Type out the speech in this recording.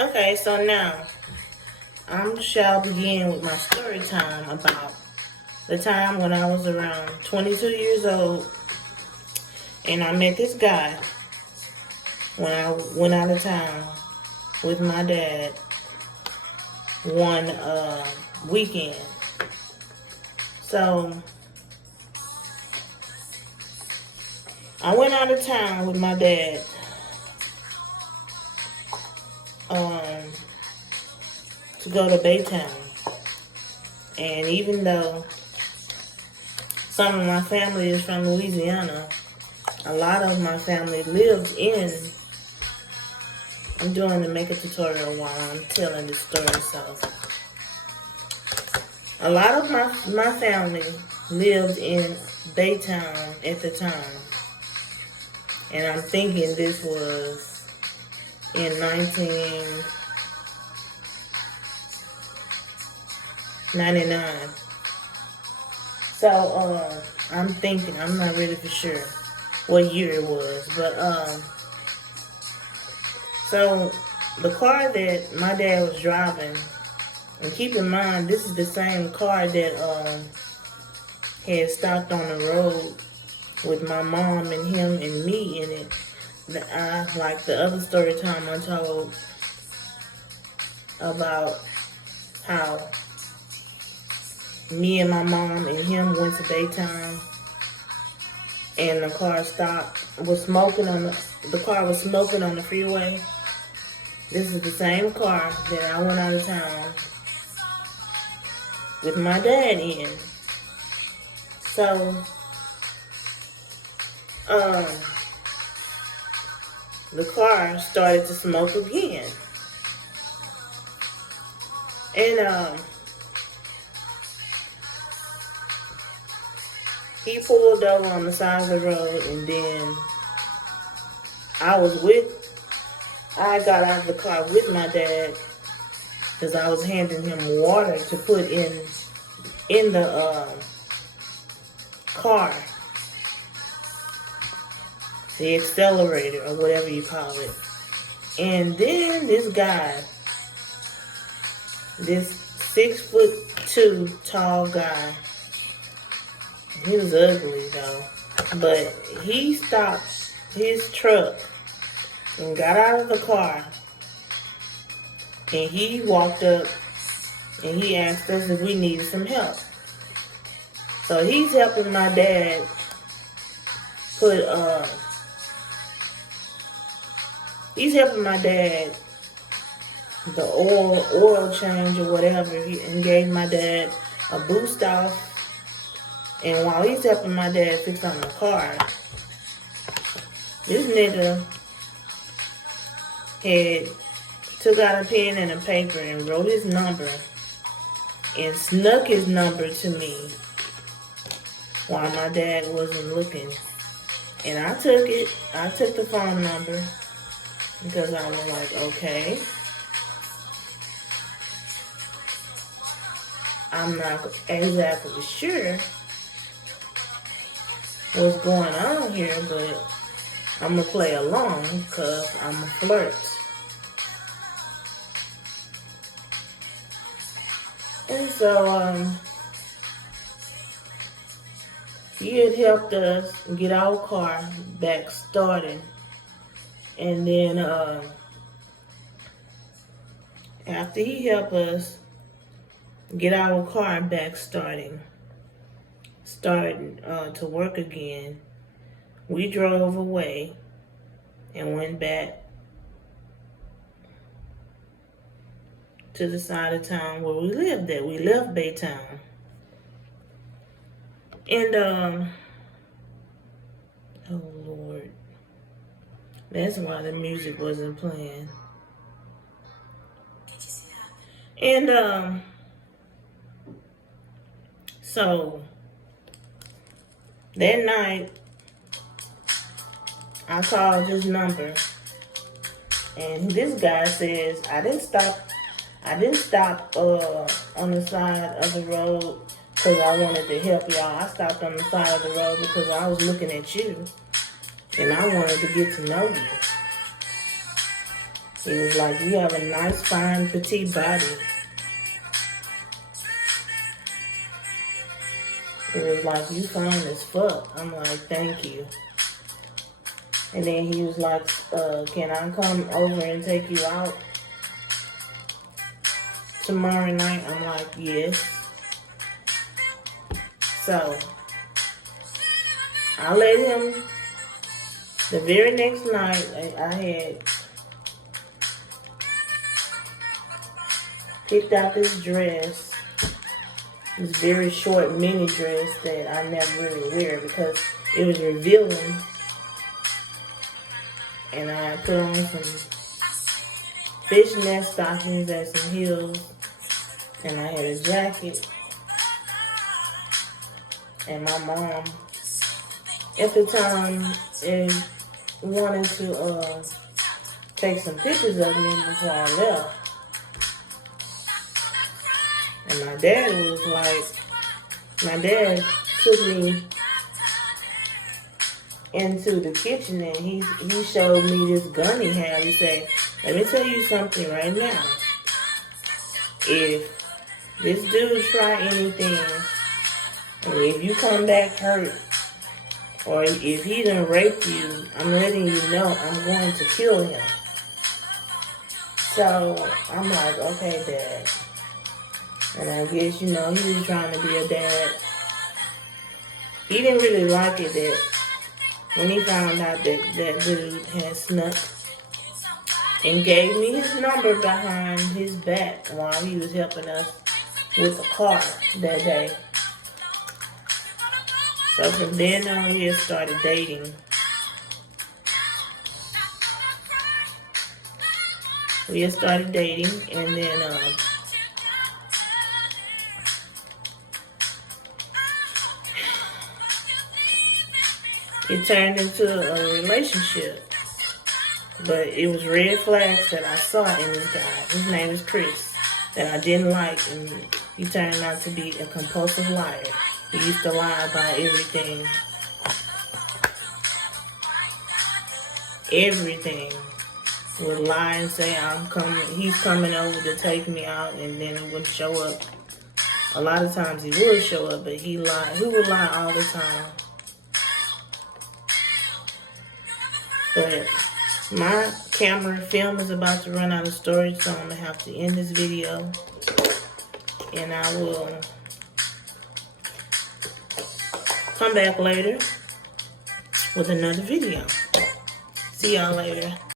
Okay, so now I shall begin with my story time about the time when I was around 22 years old and I met this guy when I went out of town with my dad one weekend. So I went out of town with my dad to go to Baytown. And even though some of my family is from Louisiana, a lot of my family lives in, I'm doing the makeup tutorial while I'm telling this story, so a lot of my family lived in Baytown at the time, and I'm thinking this was in 1999. So I'm thinking, I'm not really for sure what year it was, but so the car that my dad was driving, and keep in mind this is the same car that had stopped on the road with my mom and him and me in it. Like the other story time I told about how me and my mom and him went to Baytown and the car stopped, was smoking on the car was smoking on the freeway. This is the same car that I went out of town with my dad in. So, the car started to smoke again. And, he pulled over on the side of the road, and then I got out of the car with my dad because I was handing him water to put in the car, the accelerator or whatever you call it. And then this guy, this 6'2" tall guy, he was ugly though, but he stopped his truck and got out of the car, and he walked up and he asked us if we needed some help. So he's helping my dad put the oil change or whatever, and gave my dad a boost off. And while he's helping my dad fix on the car, this nigga had took out a pen and a paper and wrote his number and snuck his number to me while my dad wasn't looking. And I took it. I took the phone number because I was like, okay, I'm not exactly sure what's going on here, but I'm going to play along because I'm a flirt. And so, he had helped us get our car back started. And then, after he helped us get our car back starting to work again, we drove away and went back to the side of town where we lived at. We left Baytown. And, oh Lord, that's why the music wasn't playing. And, so that night, I called his number, and this guy says, I didn't stop on the side of the road because I wanted to help y'all. I stopped on the side of the road because I was looking at you, and I wanted to get to know you. He was like, you have a nice, fine, petite body. It was like, you fine as fuck. I'm like, thank you. And then he was like, can I come over and take you out tomorrow night? I'm like, yes. So, I let him, the very next night, I had picked out this dress, this very short mini dress that I never really wear because it was revealing. And I put on some fishnet stockings and some heels, and I had a jacket. And my mom, at the time, wanted to take some pictures of me before I left. And my dad was like, my dad took me into the kitchen and he showed me this gun he had. He said, let me tell you something right now. If this dude try anything, and if you come back hurt, or if he done raped you, I'm letting you know I'm going to kill him. So I'm like, okay, Dad. And I guess, he was trying to be a dad. He didn't really like it that when he found out that that dude had snuck and gave me his number behind his back while he was helping us with the car that day. So from then on, we had started dating. And then it turned into a relationship. But it was red flags that I saw in this guy. His name is Chris, that I didn't like, and he turned out to be a compulsive liar. He used to lie about everything. Everything. Would lie and say he's coming over to take me out, and then it wouldn't show up. A lot of times he would show up, but he lied. He would lie all the time. But my camera film is about to run out of storage, so I'm going to have to end this video. And I will come back later with another video. See y'all later.